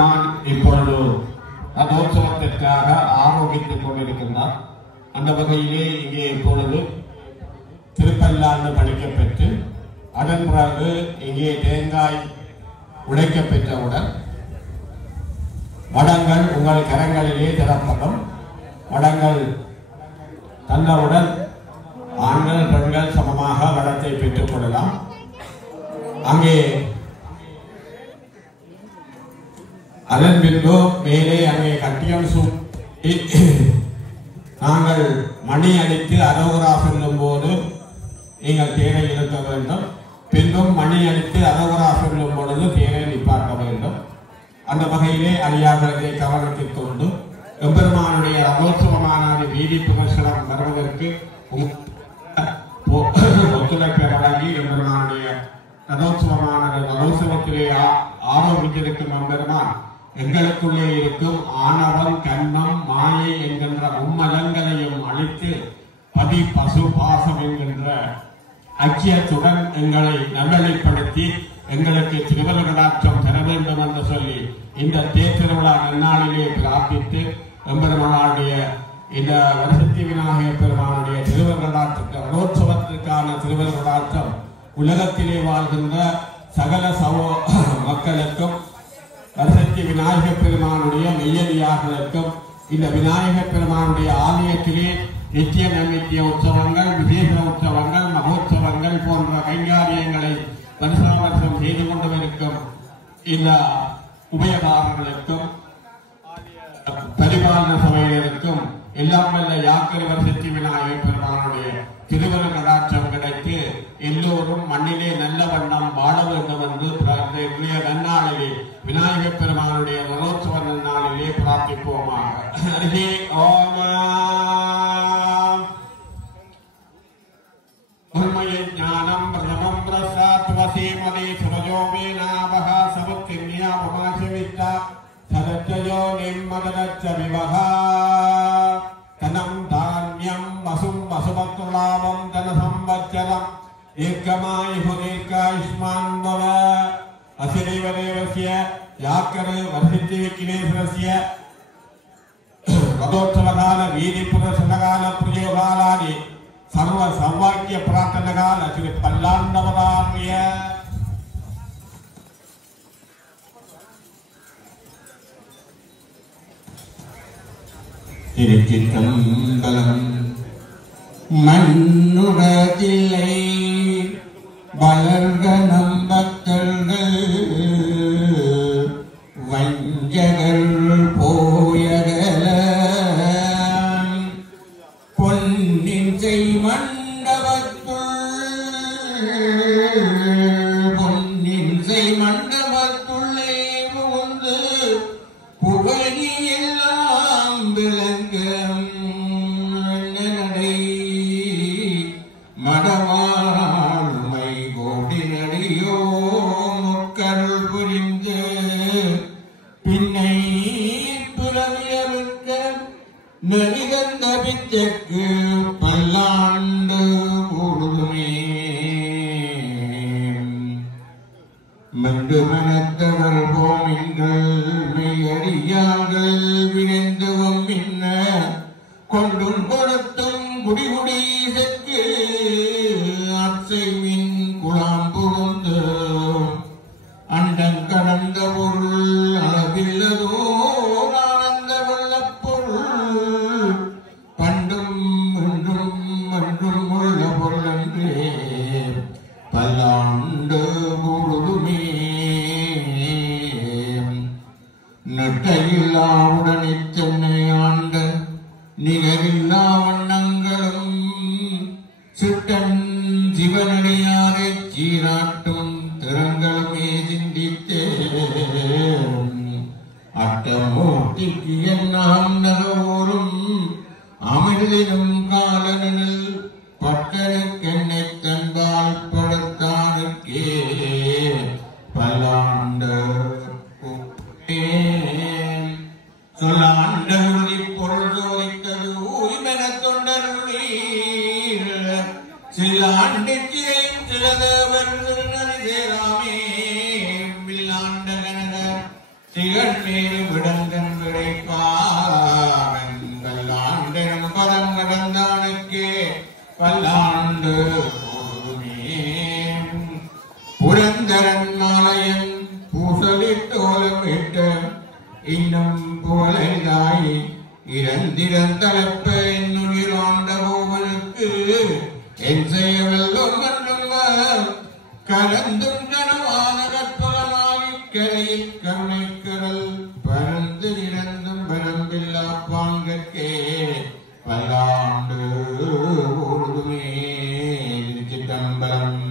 நான் இப்பொழுது ரதோற்சவத்திற்காக ஆரோக்கித்துக் கொண்டிருக்கின்றார். அந்த வகையிலே இங்கே இப்பொழுது திருப்பல்லாண்டு பணிக்கப்பெற்று அதன் பிறகு இங்கே தேங்காய் உடைக்கப் பெற்றவுடன் வடங்கள் உங்கள் கரங்களிலே தரப்படும். வடங்கள் தந்தவுடன் ஆண்கள் பெண்கள் சமமாக வடத்தை பெற்றுக் கொள்ளலாம். அங்கே அதன் பின்பு மேலே அங்கே கட்டியம் நாங்கள் மணி அடித்து அரோகரா சொல்லும் போது நீங்கள் தேரை இருக்க வேண்டும். பின்பும் மணி அடித்து அரோகரா சொல்லும் பொழுது தேரை நிப்பாட்ட வேண்டும். அந்த வகையிலே அடியார்களை கவனத்தில் கொண்டு எம்பெருமானுடைய ரதோற்சவமான வீதி புகழ்ச்சலம் வருவதற்கு ஒத்துழைப்பை வழங்கி எம்பெருமானுடைய ரதோற்சவமான ரதோற்சவத்திலே ஆரோக்கியத்திற்கும் எம்பெருமான் எங்களுக்குள்ளே இருக்கும் ஆணவம் கண்மம் மாயை என்கின்ற மும்மலங்களையும் அழித்து பதி பசு பாசம் என்கின்ற ஐக்கியத்துடன் எங்களை நல்வழிப்படுத்தி எங்களுக்கு திருவருளாட்சம் தர வேண்டும் என்று சொல்லி இந்த தேர்திருவிழா நன்னாளிலே பிரார்த்தித்து எம்பெருமானுடைய இந்த வரசக்தி விநாயகர் பெருமானுடைய திருவருளாட்சம் ரதோற்சவத்திற்கான திருவருளாட்சம் உலகத்திலே வாழ்கின்ற சகல மக்களுக்கும் வரசக்தி விநாயகர் பெருமானுடைய மெய்யடியார்களுக்கும் இந்த விநாயகர் பெருமானுடைய ஆலயத்திலே நித்திய நைமித்திய உற்சவங்கள், விசேஷ உற்சவங்கள், மகோற்சவங்கள் போன்ற கைங்காரியங்களை வருஷம் செய்து கொண்டிருக்கும் இந்த உபயதாரர்களுக்கும் பரிபாலன சபையினருக்கும் எல்லாம் வல்ல யாக்கரை வரசக்தி விநாயகர் பெருமானுடைய திருவரு கடாட்சம் கிடைத்து எல்லோரும் மண்ணிலே நல்ல வண்ணம் வாழ வேண்டும் என்று நன்னாளிலே விநாயகர் பெருமானுடைய ரதோற்சவ நன்னாளிலே பிரார்த்திப்போமாக. ஹரி ஓம். ஞானம் பிரதமம் பிரசாத்வசேமதே சுரஜோமேனாவஹ சமுத்தின்யாவமாசவித்தா சதச்சயோ நிம்மதனச்ச விவஹா தனம் தான்யம் வசும் வசுமத்துலாபம் தன சம்பத்சரம் ஏகமாயுஹு தீர்காயுஷ்மான் பவ. அசிரேவதேவஸ்ய யாக்கர வரசித்தி விக்னேஸ்வரஸ்ய ரதோற்சவகால வீதி புரசனகால பிரயோகாலானி சர்வ சௌவாக்கிய பிரார்த்தனகால திரு பல்லாண்டவதாரிய திருச்சிற்றம்பலம். மண்ணுடதில்லை வளர்க நம்பக்தர்கள் வஞ்சகர் போயகல பொன்னின் செய் மண்டபத்துள்ளே புகுந்து புகழி எல்லாம் விளங்கும் நடை மடமாளுமை கோடி நடியோ முக்கருள் புரிந்து பின்னை புலவியருக்க நெறிகந்த பிச்சைக்கு பல்லாண்டு கூடுமே. மென்று மனத்தவர் போமின்கள் மெய்யடியார்கள் விரைந்துவும் மின்ன கொண்டும் கொடுத்தும் குடிகுடி செக்கு அச்சைவின் குழாம் புகுந்து அண்டம் கடந்த பொருள் அளவில்லதோ ஆனந்த வெள்ளப் பொருள் பண்டும் என்றும் என்றும் உள்ள பொருள் என்றே பல்லாண்டு முழுதுமே. நெட்டையில்லாவுடன் இத்தனை ஆண்ட நிகரில்லா வண்ணங்களும் சிட்டன் சிவனடியாரை சீராட்டும் திறங்களுமே சிந்தித்தே அட்டமூர்த்திக்கு என்னாம் நகோரும் அமிழ்தினும் காலனில் பட்டனுக்கென்னை தன்பால் படுத்தானுக்கே பல்லாண்டு சொல்லாண்ட உறுதி பொருள் சோதித்தது ஊய்மென தொண்டருளீர் சில்லாண்டிச்சிலையும் சிலதேவர் திருநறி சேராமே வில்லாண்ட கனக திகழ் மேல் விடங்கன் விளைப்பான் பல்லாண்டிரம் பதம் கடந்தானுக்கே பல்லாண்டு புரந்தரன் மாலையன் பூசலிட்டோலமிட்டு இன்னும் புகழாய் இறந்திரந்தளப்ப என்னுயிராண்ட கோவனுக்கு என் செய்யவெல்லும் கலந்தும் கனவான கற்பகமாகி கரையில் கண்ணைக்கடல் பறந்து நிறந்தும் பரம்பில்லா பாங்கற்கே பல்லாண்டு ஊர்துமே சிதம்பரம்.